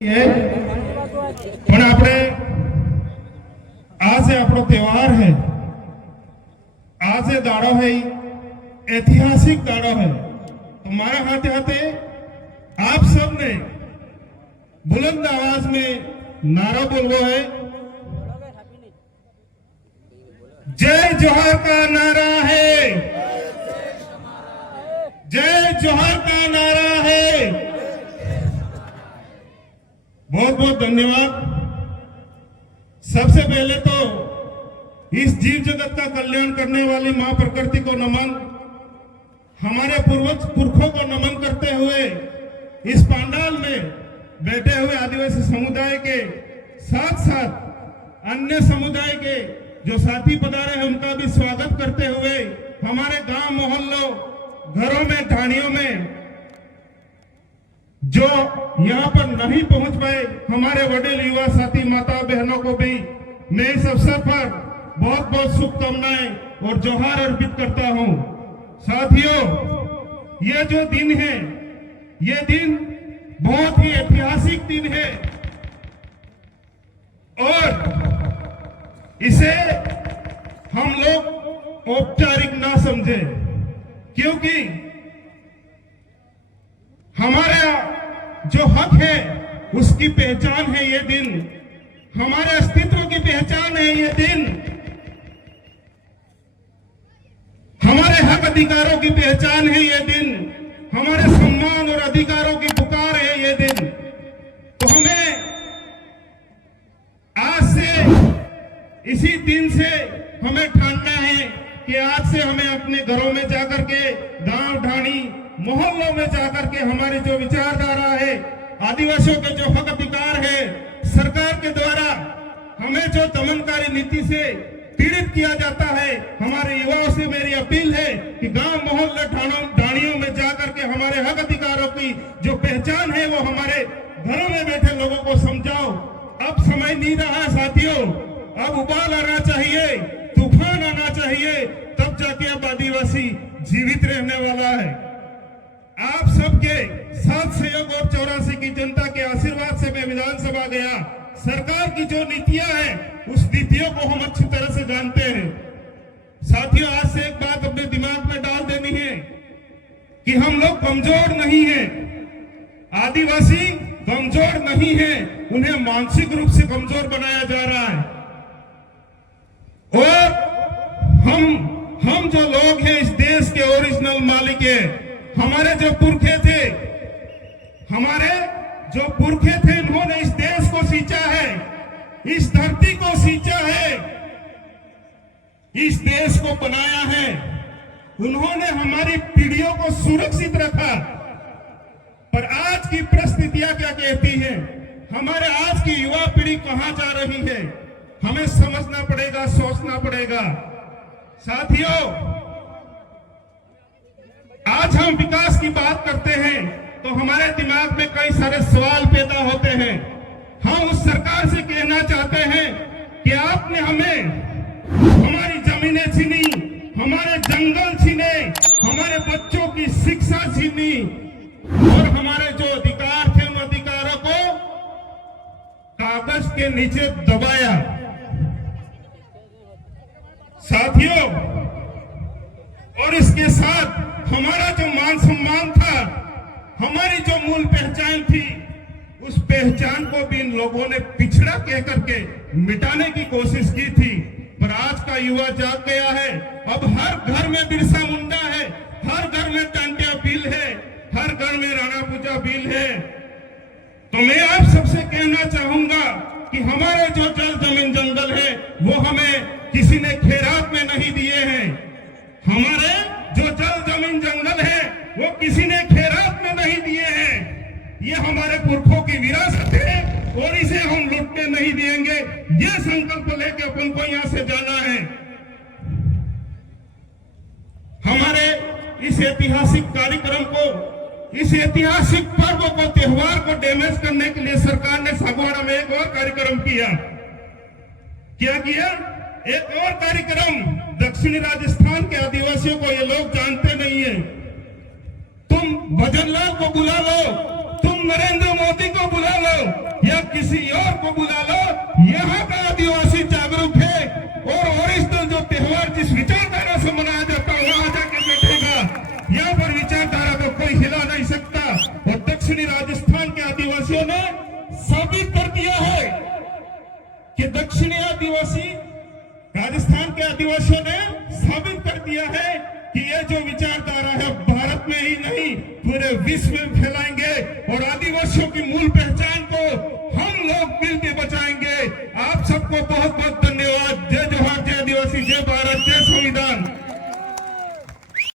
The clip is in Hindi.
પણ આપણે आज આપણો તહેવાર है, आज दाड़ो है, ऐतिहासिक दाड़ो है। तो हमारे हाथे हाथे आप सब ने बुलंद आवाज में नारा बोलना है। जय जोहर का नारा है, जय जोहर का नारा है। बहुत बहुत धन्यवाद। सबसे पहले तो इस जीव जगत का कल्याण करने वाली मां प्रकृति को नमन, हमारे पूर्वज पुरखों को नमन करते हुए इस पंडाल में बैठे हुए आदिवासी समुदाय के साथ साथ अन्य समुदाय के जो साथी पधारे हैं उनका भी स्वागत करते हुए हमारे गांव मोहल्लों घरों में ढाणियों में जो यहाँ पर नहीं पहुंच पाए हमारे वडील युवा साथी माता बहनों को भी मैं इस अवसर पर बहुत बहुत शुभकामनाएं और जोहार अर्पित करता हूं। साथियों, ये जो दिन है, ये दिन बहुत ही ऐतिहासिक दिन है और इसे हम लोग औपचारिक ना समझे, क्योंकि हमारा जो हक है उसकी पहचान है ये दिन, हमारे अस्तित्व की पहचान है ये दिन, हमारे हक अधिकारों की पहचान है ये दिन, हमारे सम्मान और अधिकारों की पुकार है ये दिन। तो हमें आज से, इसी दिन से हमें ठानना है कि आज से हमें अपने घरों में जाकर के, गांव ढाणी मोहल्लों में जाकर के हमारी जो विचारधारा है, आदिवासियों के जो हक अधिकार है, सरकार के द्वारा हमें जो दमनकारी नीति से पीड़ित किया जाता है, हमारे युवाओं से मेरी अपील है कि गांव मोहल्ले ढाणियों में जाकर के हमारे हक अधिकारों की जो पहचान है वो हमारे घरों में बैठे लोगों को समझाओ। अब समय नहीं रहा साथियों, अब उबाल आना चाहिए, तूफान आना चाहिए, तब जाके अब आदिवासी जीवित रहने वाला है। आप सबके साथ सहयोग और 84 की जनता के आशीर्वाद से मैं विधानसभा गया। सरकार की जो नीतियां हैं उस नीतियों को हम अच्छी तरह से जानते हैं। साथियों, आज से एक बात अपने दिमाग में डाल देनी है कि हम लोग कमजोर नहीं हैं, आदिवासी कमजोर नहीं है, उन्हें मानसिक रूप से कमजोर बनाया जा रहा है। और हम जो लोग हैं इस देश के ओरिजिनल मालिक हैं, हमारे जो पुरखे थे, उन्होंने इस देश को सींचा है, इस धरती को सींचा है, इस देश को बनाया है, उन्होंने हमारी पीढ़ियों को सुरक्षित रखा। पर आज की परिस्थितियां क्या कहती हैं, हमारे आज की युवा पीढ़ी कहां जा रही है, हमें समझना पड़ेगा, सोचना पड़ेगा। साथियों, आज हम विकास की बात करते हैं तो हमारे दिमाग में कई सारे सवाल पैदा होते हैं। हम उस सरकार से कहना चाहते हैं कि आपने हमें हमारी जमीनें छीनी, हमारे जंगल छीने, हमारे बच्चों की शिक्षा छीनी और हमारे जो अधिकार थे उन अधिकारों को कागज के नीचे दबाया। साथियों, और इसके साथ हमारा जो मान सम्मान था, हमारी जो मूल पहचान थी, उस पहचान को भी इन लोगों ने पिछड़ा कह करके मिटाने की कोशिश की थी। पर आज का युवा जाग गया है। अब हर घर में बिरसा मुंडा है, हर घर में टांटिया बिल है, हर घर में राणा पूजा बिल है। तो मैं आप सबसे कहना चाहूंगा कि हमारे जो जल जमीन जंगल है वो हमें किसी ने खैरात में नहीं दिए हैं। हमारे जो जल जमीन जंगल है वो किसी ने खैरात में नहीं दिए हैं। ये हमारे पुरखों की विरासत है और इसे हम लुटने नहीं देंगे। ये संकल्प लेके अपन को यहां से जाना है। हमारे इस ऐतिहासिक कार्यक्रम को, इस ऐतिहासिक पर्व को, त्योहार को डैमेज करने के लिए सरकार ने सागवाड़ा में एक और कार्यक्रम किया। क्या किया? एक और कार्यक्रम दक्षिणी राजस्थान के आदिवासियों को ये लोग जानते नहीं है। तुम भजनलाल को बुला लो, तुम नरेंद्र मोदी को बुला लो या किसी और को बुला लो, यहाँ का आदिवासी जागरूक है और ओरिजिनल जो त्योहार जिस विचारधारा से मनाया जाता है वहां जाके बैठेगा। यहाँ पर विचारधारा को कोई हिला नहीं सकता। और दक्षिणी राजस्थान के आदिवासियों ने साबित कर दिया है कि दक्षिणी आदिवासी राजस्थान के आदिवासियों ने साबित कर दिया है कि ये जो विचारधारा है भारत में ही नहीं पूरे विश्व में फैलाएंगे और आदिवासियों की मूल पहचान